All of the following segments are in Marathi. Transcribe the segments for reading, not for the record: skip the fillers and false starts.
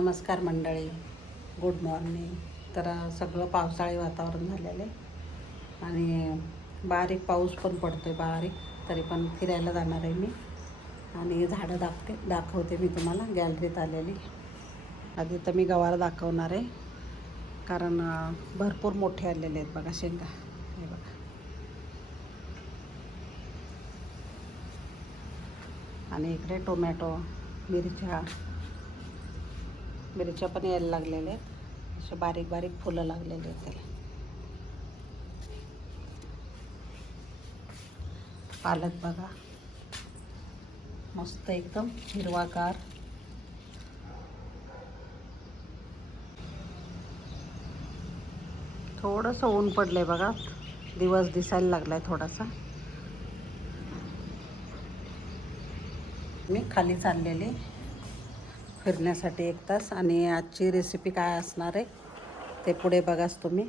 नमस्कार मंडळी, गुड मॉर्निंग. तर सगळं पावसाळी वातावरण झालेलं आहे आणि बारीक पाऊस पण पडतो आहे बारीक. तरी पण फिरायला जाणार आहे मी आणि झाडं दाखवते मी तुम्हाला गॅलरीत आलेली. आधी तर मी गवार दाखवणार आहे कारण भरपूर मोठे आलेले आहेत बघा शेंगा. हे बघा, आणि इकडे टोमॅटो, मिरच्या पण यायला लागलेल्या आहेत. असे बारीक बारीक फुलं लागलेले आहेत त्याला. पालक बघा, मस्त एकदम हिरवागार. थोडंसं ऊन पडलंय बघा, दिवस दिसायला लागलाय थोडासा. मी खाली चाललेली फिरण्यासाठी 1 तास, आणि आजची रेसिपी काय असणार आहे ते पुढे बघाच तुम्ही.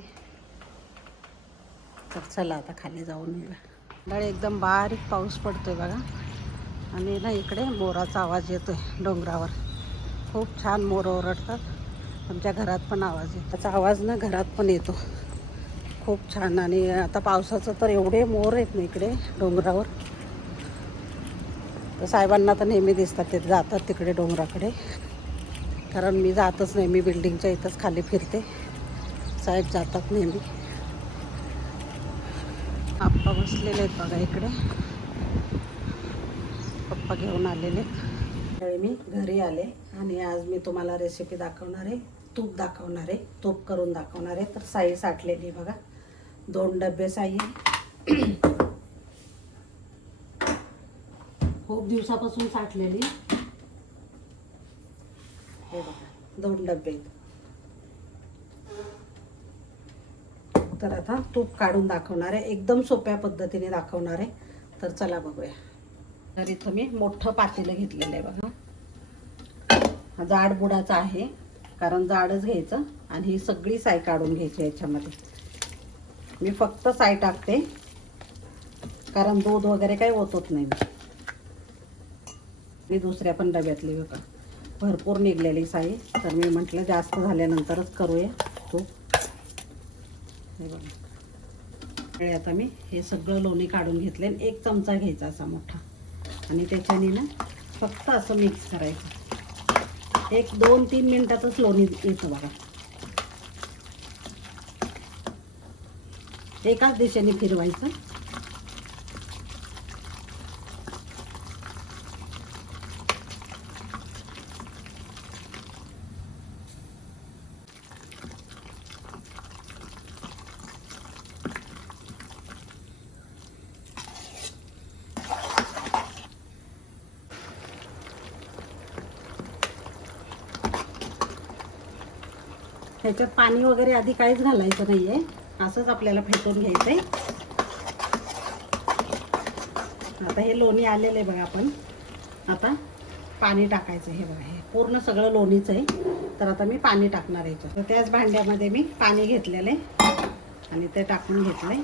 तर चला आता खाली जाऊन येऊया. एकदम बारीक पाऊस पडतोय बघा, आणि ना इकडे मोराचा आवाज येतोय डोंगरावर. खूप छान मोर ओरडतात. आमच्या घरात पण आवाज येतो, त्याचा आवाज ना घरात पण येतो. खूप छान. आणि आता पावसाचं तर एवढे मोर आहेत ना इकडे डोंगरावर. तर साहेबांना तर नेहमी दिसतात, ते जातात तिकडे डोंगराकडे. कारण मी जातच नाही, मी बिल्डिंगच्या इथंच खाली फिरते. साहेब जातात नेहमी. आप्पा बसलेले आहेत बघा इकडे, पप्पा घेऊन आलेले. मी घरी आले आणि आज मी तुम्हाला रेसिपी दाखवणार आहे. तूप दाखवणार आहे, तूप करून दाखवणार आहे. तर साई साठलेली बघा, 2 डबे साई. खूप दिवसापासून साठलेली. हे बघा 2 डबे. तर आता तूप काढून दाखवणार आहे, एकदम सोप्या पद्धतीने दाखवणार आहे. तर चला बघूया. तर इथं मी मोठं पातेलं घेतलेलं आहे बघा. जाड बुडाचं आहे, कारण जाडच घ्यायचं. आणि ही सगळी साय काढून घ्यायची याच्यामध्ये. मी फक्त साय टाकते, कारण दूध वगैरे काही ओतत नाही मी. दुसऱ्या पण डब्यातली बघा, भरपूर निघलेली साई. तर मी म्हटलं जास्त झाल्यानंतरच करूया तूप. हे बघा, आता मी हे सगळं लोणी काढून घेतले. 1 चमचा घ्यायचा असा मोठा, आणि त्याच्याने ना फक्त असं मिक्स करायचं. 1-2-3 मिनिटातच लोणी येतं बघा. एकाच दिशेने फिरवायचं. ह्याच्यात पाणी वगैरे आधी काहीच घालायचं नाहीये, असंच आपल्याला फेटून घ्यायचंय. आता हे लोणी आलेलं आहे बघा. आपण आता पाणी टाकायचं. हे बघा, हे पूर्ण सगळं लोणीचं आहे. तर आता मी पाणी टाकणार आहे. तर त्याच भांड्यामध्ये मी पाणी घेतलेलं आहे आणि ते टाकून घेतलंय.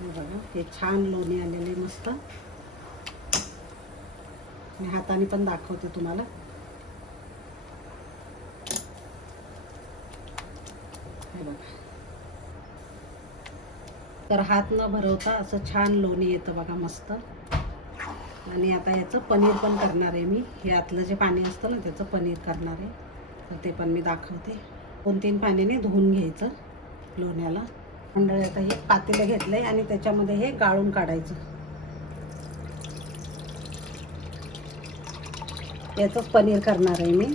बघा, हे छान लोणी आलेले मस्त. मी हाताने पण दाखवते तुम्हाला. हे बघा, तर हात न भरवता असं छान लोणी येतं बघा, मस्त. आणि आता याचं पनीर पण करणार आहे मी. हे आतलं जे पाणी असतं ना, त्याचं पनीर करणार आहे. तर ते पण मी दाखवते. 2-3 पाण्याने धुवून घ्यायचं लोण्याला. मंडळी, आता हे पातेलं घेतलंय आणि त्याच्यामध्ये हे गाळून काढायचं. याचंच पनीर करणार आहे मी.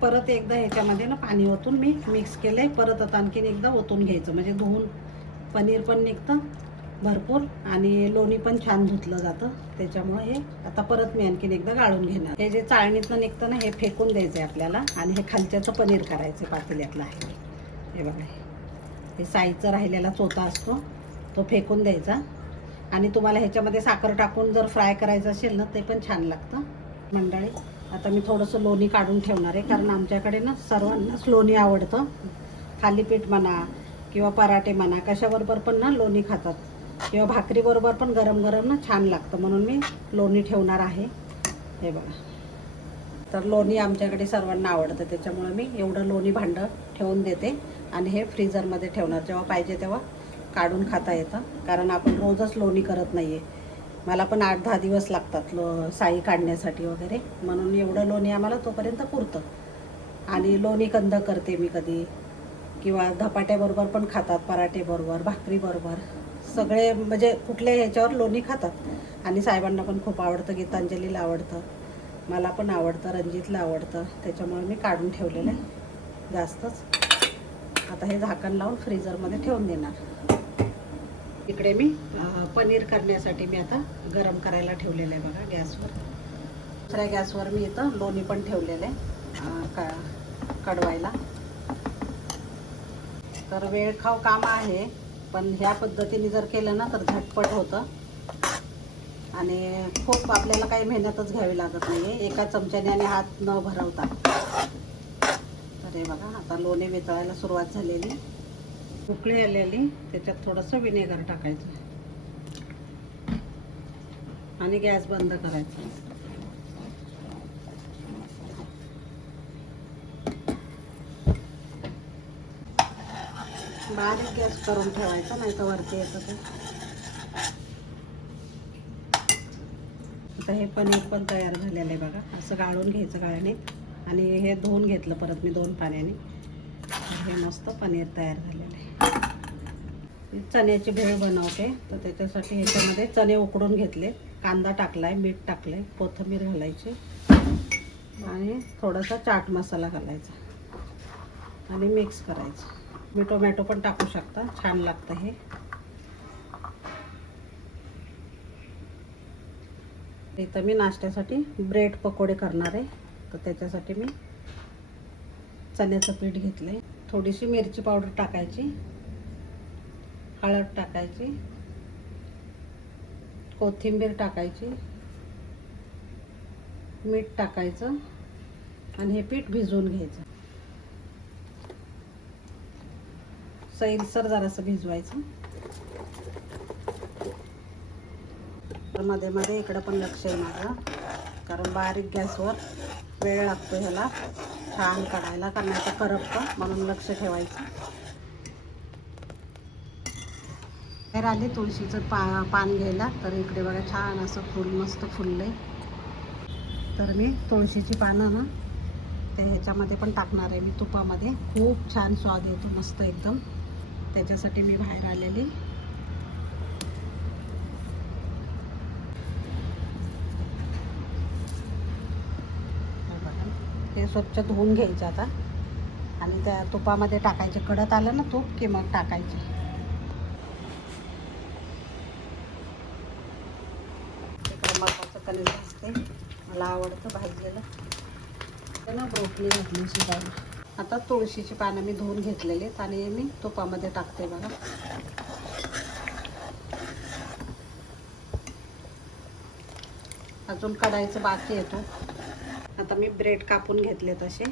परत एकदा ह्याच्यामध्ये ना पाणी ओतून मी मिक्स केलंय. परत आता आणखीन एकदा ओतून घ्यायचं, म्हणजे धुवून पनीर पण निघतं भरपूर आणि लोणी पण छान धुतलं जातं. त्याच्यामुळे हे आता परत मी आणखीन एकदा गाळून घेणार. हे जे चाळणीतनं निघतं ना, हे फेकून द्यायचं आहे आपल्याला. आणि हे खालच्याचं पनीर करायचं पातेल्यातलं आहे. हे बघा, हे साईचा राहिलेला चोथा असतो तो फेकून द्यायचा. आणि तुम्हाला ह्याच्यामध्ये साखर टाकून जर फ्राय करायचं असेल ना ते पण छान लागतं. मंडळी आता मी थोडंसं लोणी काढून ठेवणार आहे, कारण आमच्याकडे ना सर्वांनाच लोणी आवडतं. थालीपीठ म्हणा किंवा पराठे म्हणा कशाबरोबर पण ना लोणी खातात, किंवा भाकरीबरोबर पण गरम गरम ना छान लागतं, म्हणून मी लोणी ठेवणार आहे. हे बघा, तर लोणी आमच्याकडे सर्वांना आवडतं, त्याच्यामुळे मी एवढं लोणी भांडं ठेवून देते आणि हे फ्रीझरमध्ये ठेवणार. जेव्हा पाहिजे तेव्हा काढून खाता येतं, कारण आपण रोजच लोणी करत नाही आहे. मला पण 8-10 दिवस लागतात साई काढण्यासाठी वगैरे, म्हणून एवढं लोणी आम्हाला तोपर्यंत पुरतं. आणि लोणी कंद करते मी कधी, किंवा धपाट्याबरोबर पण खातात, पराठेबरोबर, भाकरीबरोबर, सगळे म्हणजे कुठल्या ह्याच्यावर लोणी खातात. आणि साहेबांना पण खूप आवडतं, गीतांजलीला आवडतं, मला पण आवडतं, रणजितला आवडतं, त्याच्यामुळे मी काढून ठेवलेलं आहे जास्तच. आता हे झाकण लावून फ्रीझरमध्ये ठेवून देणार. इकडे मी पनीर करण्यासाठी मी आता गरम करायला ठेवलेलं आहे बघा गॅसवर. दुसऱ्या गॅसवर मी इथं लोणी पण ठेवलेलं आहे कडवायला. तर वेळखाऊ काम आहे, पण ह्या पद्धतीने जर केलं ना तर झटपट होतं आणि खूप आपल्याला काही मेहनतच घ्यावी लागत नाही आहे, एका चमच्याने आणि हात न भरवता. तर हे बघा, आता लोणी वितळायला सुरुवात झालेली, उकळी आलेली. त्याच्यात थोडंसं विनेगर टाकायचं आणि गॅस बंद करायचा. बारीक गॅस करून ठेवायचा, नाही तर वरती येतं ते. आता हे पनीर पण तयार झालेलं आहे बघा, असं गाळून घ्यायचं गाळणे, आणि हे धुवून घेतलं परत मी 2 पाण्याने. हे मस्त पनीर तयार झालेलं आहे. चण्याची भेळ बनवते, तर त्याच्यासाठी ह्याच्यामध्ये चणे उकडून घेतले, कांदा टाकलाय, मीठ टाकले, कोथिंबीर घालायची आणि थोडासा चाट मसाला घालायचा आणि मिक्स करायचं. मी टोमॅटो पण टाकू शकता, छान लागतं हे. इथं मी नाश्त्यासाठी ब्रेड पकोडे करणार आहे, तर त्याच्यासाठी मी चण्याचं पीठ घेतलं आहे. थोडीशी मिरची पावडर टाकायची, हळद टाकायची, कोथिंबीर टाकायची, मीठ टाकायचं आणि हे पीठ भिजवून घ्यायचं. सैलसर जरासं भिजवायचं. मध्ये मध्ये इकडं पण लक्ष आहे माझं, कारण बारीक गॅसवर वेळ लागतो ह्याला छान काढायला, कारण आता करपतं, म्हणून लक्ष ठेवायचं. बाहेर आले तुळशीचं पान घ्यायला, तर इकडे बघा छान असं फुल मस्त फुललंय. तर मी तुळशीची पानं ना ते ह्याच्यामध्ये पण टाकणार आहे मी, तुपामध्ये. खूप छान स्वाद येतो, मस्त एकदम. त्याच्यासाठी मी बाहेर आलेली. हे स्वच्छ धुवून घ्यायचं आता आणि त्या तुपामध्ये टाकायचे. कडत आलं ना तूप की मग टाकायचे. इकडे मठाचं कणिक भाजते, मला आवडतं भाजलेलं. ना ब्रोकली घातली शिजायला. आता तुळशीची पानं मी धुवून घेतलेली आहेत आणि मी तुपामध्ये टाकते बघा. अजून काढायचं बाकी येतो. आता मी ब्रेड कापून घेतले, तसे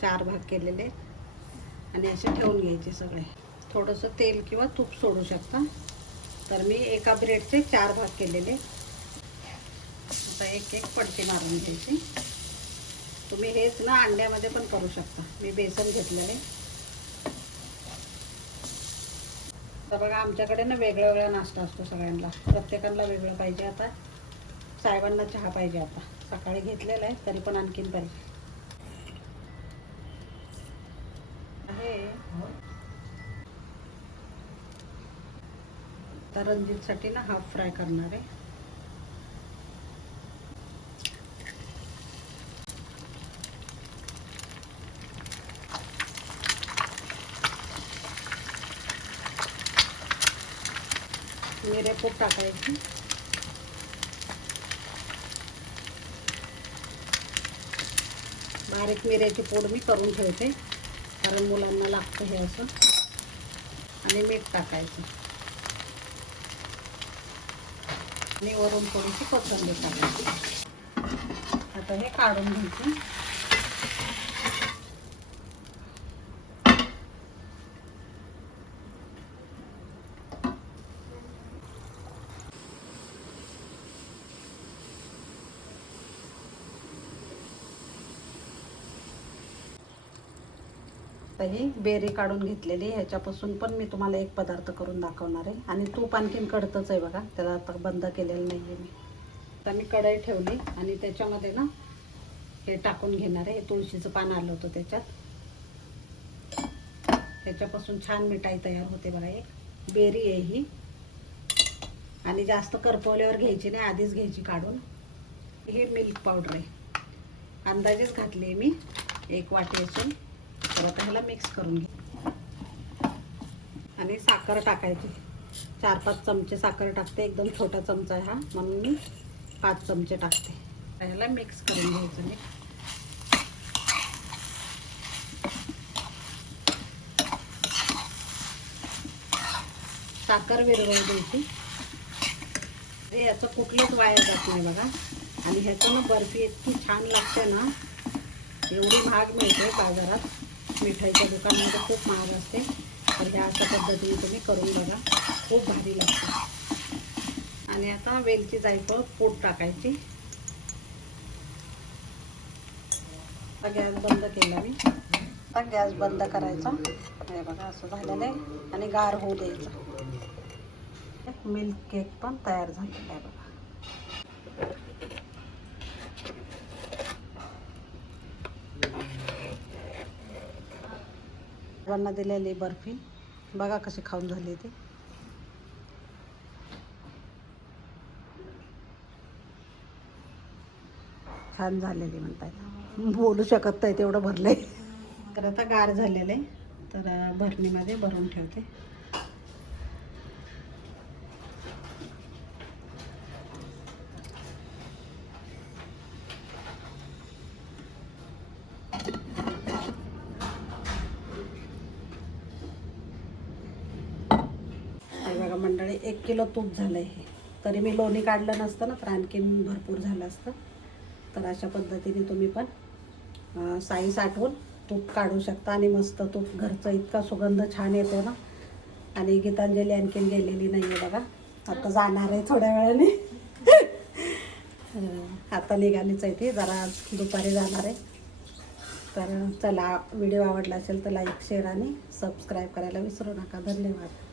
4 भाग केलेले आणि असे ठेवून घ्यायचे सगळे. थोडंसं तेल किंवा तूप सोडू शकता. तर मी एका ब्रेडचे 4 भाग केलेले. आता एक एक पलटी मारून घ्यायची. तुम्ही हेच ना अंड्यामध्ये पण करू शकता. मी बेसन घेतलेले. तर बघा, आमच्याकडे ना वेगळा वेगळा नाश्ता असतो सगळ्यांना, प्रत्येकाला वेगळं पाहिजे. आता साहेबांना चहा पाहिजे, आता सकाळी घेतलेला आहे तरी पण आणखीन पाहिजे आहे. तर रणजितसाठी ना हाफ फ्राय करणार आहे. मिरे पूड टाकायची, बारीक मिऱ्याची पूड मी करून ठेवते, कारण मुलांना लागतं हे असं. आणि मीठ टाकायचं. आणि वरून थोडीशी कोथिंबीर टाकायची. आता हे काढून घ्यायचं. ही बेरी काढून घेतलेली, ह्याच्यापासून पण मी तुम्हाला एक पदार्थ करून दाखवणार आहे. आणि तूप आणखीन कडतच आहे बघा, त्याला आता बंद केलेलं नाही आहे मी. आता मी कढई ठेवली आणि त्याच्यामध्ये ना हे टाकून घेणार आहे. तुळशीचं पान आलं होतं त्याच्यात, त्याच्यापासून छान मिठाई तयार होते बघा. एक बेरी आहे ही, आणि जास्त करपवल्यावर घ्यायची नाही, आधीच घ्यायची काढून. ही मिल्क पावडर आहे, अंदाजेच घातली मी 1 वाटी असून. तर आता ह्याला मिक्स करून घे. आणि साखर टाकायची, 4-5 चमचे साखर टाकते. एकदम छोटा चमचा आहे हा, म्हणून मी 5 चमचे टाकते. ह्याला मिक्स करून घ्यायचं मी. साखर विरघळू द्यायची. याचं कुठलंच वाया जात नाही बघा. आणि ह्याचं ना बर्फी इतकी छान लागते ना, एवढी महाग मिळते बाजारात. मिठाईच्या दुकानामध्ये खूप महाग असते. तर ह्या अशा पद्धतीने तुम्ही करून बघा, खूप भारी लागते. आणि आता वेलची जायफळ पूड टाकायची. आता गॅस बंद केला मी. आता गॅस बंद करायचा. हे बघा असं झालेलं आहे, आणि गार होऊ द्यायचं. मिल्क केक पण तयार झालेला आहे बघा. सर्वांना दिलेली बर्फी बघा कशी खाऊन झाली ती. छान झालेली म्हणताय, बोलू शकत नाही तेवढं भरलंय. तर आता गार झालेलं आहे, तर भरणीमध्ये भरून ठेवते. बघा मंडळी, 1 किलो तूप झालं आहे. तरी मी लोणी काढलं नसतं ना, तर आणखीन भरपूर झालं असतं. तर अशा पद्धतीने तुम्ही पण साई साठवून तूप काढू शकता. आणि मस्त तूप घरचं, इतका सुगंध छान येतो ना. आणि गीतांजली आणखीन गेलेली नाही आहे बघा, आता जाणार आहे थोड्या वेळाने. आता निघालीच आहे ती, जरा दुपारी जाणार आहे. तर चला, व्हिडिओ आवडला असेल तर लाईक, शेअर आणि सबस्क्राईब करायला विसरू नका. धन्यवाद.